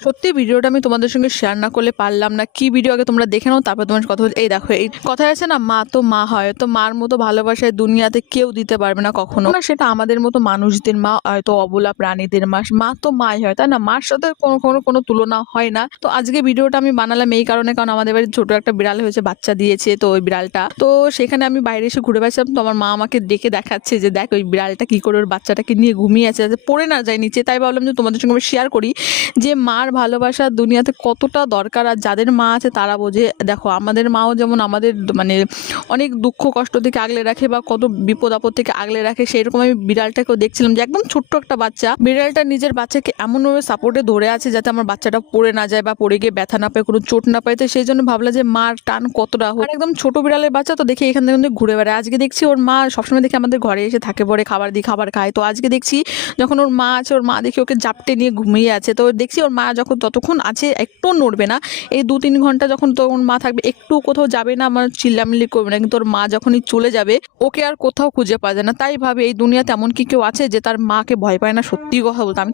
সত্যি ভিডিওটা আমি তোমাদের সঙ্গে শেয়ার না করলে পারলাম না। কি ভিডিও আগে তোমরা দেখে নাও, তারপর তোমার কথা বলছি। এই দেখো, এই কথা আছে না, মা তো মা হয়, তো মার মতো ভালোবাসায় দুনিয়াতে কেউ দিতে পারবে না কখনো না। সেটা আমাদের মতো মানুষদের মা, হয়তো অবলা প্রাণীদের মা, মা তো মাই হয়, তাই না? মার সাথে কোনো কোনো কোনো তুলনা হয় না। তো আজকে ভিডিওটা আমি বানালাম এই কারণে, কারণ আমাদের বাড়িতে ছোট একটা বিড়াল হয়েছে, বাচ্চা দিয়েছে। তো ওই বিড়ালটা, তো সেখানে আমি বাইরে এসে ঘুরে বেড়াচ্ছিলাম, তো আমার মা আমাকে ডেকে দেখাচ্ছে যে দেখ ওই বিড়ালটা কি করে ওর বাচ্চাটাকে নিয়ে ঘুমিয়ে আছে, যাতে পড়ে না যায় নিচে। তাই ভাবলাম যে তোমাদের সঙ্গে আমি শেয়ার করি যে মার ভালোবাসা দুনিয়াতে কতটা দরকার। আর যাদের মা আছে তারা বোঝে। দেখো আমাদের মাও যেমন আমাদের মানে অনেক দুঃখ কষ্ট থেকে আগলে রাখে বা কত বিপদ আপদ থেকে আগলে রাখে, সেই রকম আমি বিড়ালটাকেও দেখছিলাম যে একদম ছোট্ট একটা বাচ্চা, বিড়ালটা নিজের বাচ্চাকে এমনভাবে সাপোর্টে ধরে আছে যাতে আমার বাচ্চাটা পড়ে না যায় বা পড়ে গিয়ে ব্যথা না পায়, কোনো চোট না পায়। তো সেই জন্য ভাবলাম যে মার টান কতটা আর একদম ছোট বিড়ালের বাচ্চা, তো দেখি এখান থেকে ঘুরে বেড়ায়। আজকে দেখছি ওর মা সবসময় দেখি আমাদের ঘরে এসে থাকে, পরে খাবার দিই, খাবার খায়। তো আজকে দেখছি যখন ওর মা আছে, ওর মা দেখি ওকে জাপটে নিয়ে ঘুমিয়ে আছে। তো দেখছি ওর মা যখন ততক্ষণ আছে একটু নড়বে না, এই 2-3 ঘন্টা যখন তখন মা থাকবে, একটু কোথাও যাবে না, আমার চিল্লামিল্লি করবে না। কিন্তু ওর মা যখনই চলে যাবে ওকে আর কোথাও খুঁজে পাওয়া যায় না। তাই ভাবে এই দুনিয়াতে এমন কি কেউ আছে যে তার মাকে ভয় পায় না? সত্যি কথা বলতে আমি